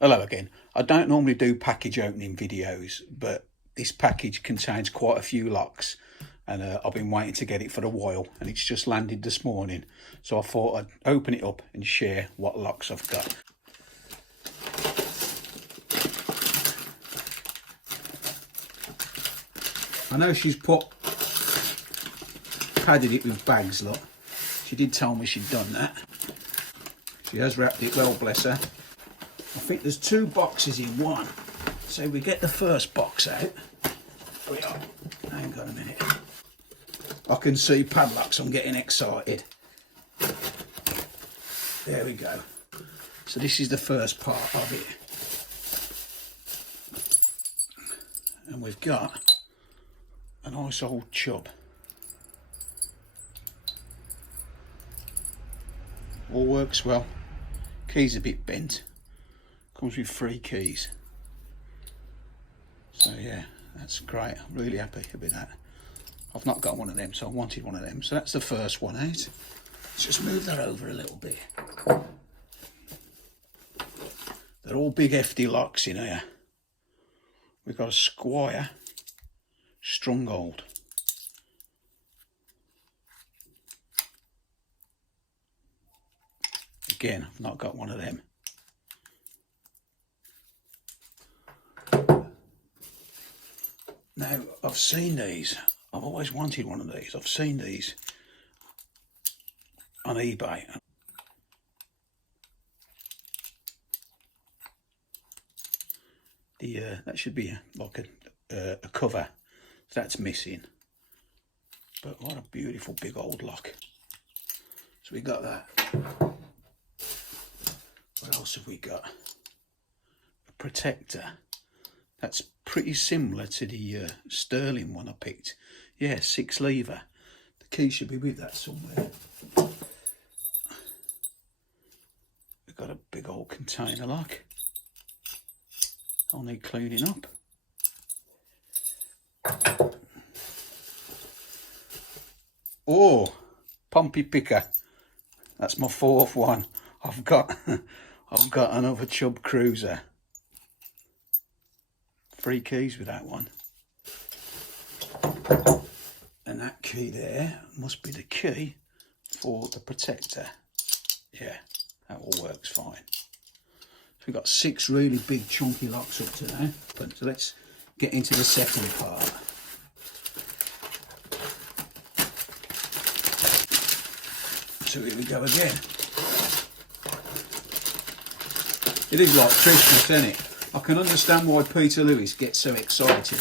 Hello again. I don't normally do package opening videos, but this package contains quite a few locks, and I've been waiting to get it for a while, and it's just landed this morning. So I thought I'd open it up and share what locks I've got. I know she's padded it with bags, look. She did tell me she'd done that. She has wrapped it well, bless her. I think there's two boxes in one. So we get the first box out. We are. Hang on a minute. I can see padlocks, I'm getting excited. There we go. So this is the first part of it. And we've got a nice old Chubb. All works well. Key's a bit bent. Comes with 3 keys. So yeah, that's great. I'm really happy with that. I've not got one of them, so I wanted one of them. So that's the first one out. Let's just move that over a little bit. They're all big hefty locks in here. We've got a Squire Stronghold. Again, I've not got one of them. Now, I've seen these. I've always wanted one of these. I've seen these on eBay. That should be like a cover. That's missing. But what a beautiful big old lock. So we got that. What else have we got? A protector. That's pretty similar to the sterling one I picked. Yeah, 6 lever. The key should be with that somewhere. We've got a big old container lock. I'll need cleaning up. Oh, Pompey picker. That's my 4th one. I've got another Chubb cruiser. 3 keys with that one. And that key there must be the key for the protector. Yeah, that all works fine. So we've got 6 really big chunky locks up to now. So let's get into the second part. So here we go again. It is like Christmas, isn't it? I can understand why Peter Lewis gets so excited.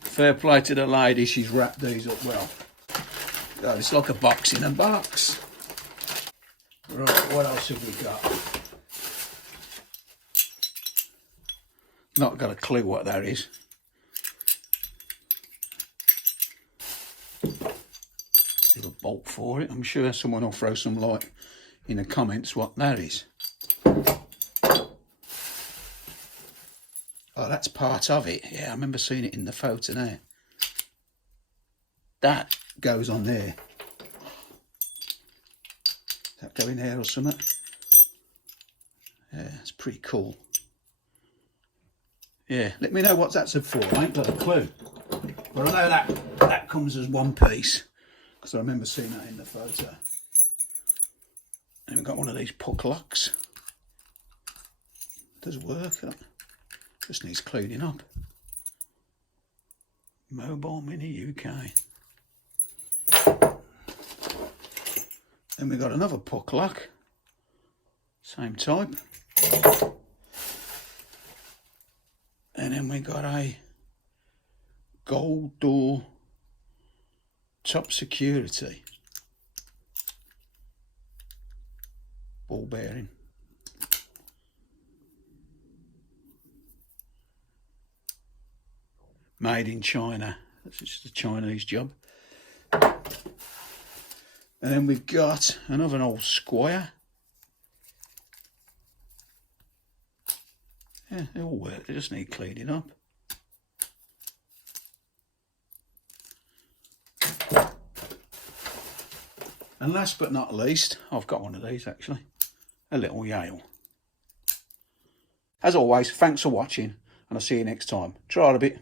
Fair play to the lady, she's wrapped these up well. Oh, it's like a box in a box. Right, what else have we got? Not got a clue what that is. There's a bolt for it. I'm sure someone will throw some light in the comments what that is. Oh, that's part of it. Yeah, I remember seeing it in the photo there. That goes on there. Does that go in there or something? Yeah, it's pretty cool. Yeah, let me know what that's for. I ain't got a clue. But I know that comes as one piece, because I remember seeing that in the photo. And we've got one of these padlocks. Does work. Just needs cleaning up. Mobile Mini UK. Then we've got another padlock. Same type. And then we got a gold door top security. Ball bearing. Made in China. That's just a Chinese job. And then we've got another old Squire. Yeah, they all work. They just need cleaning up. And last but not least, I've got one of these actually, a little Yale. As always, thanks for watching, and I'll see you next time. Try it a bit.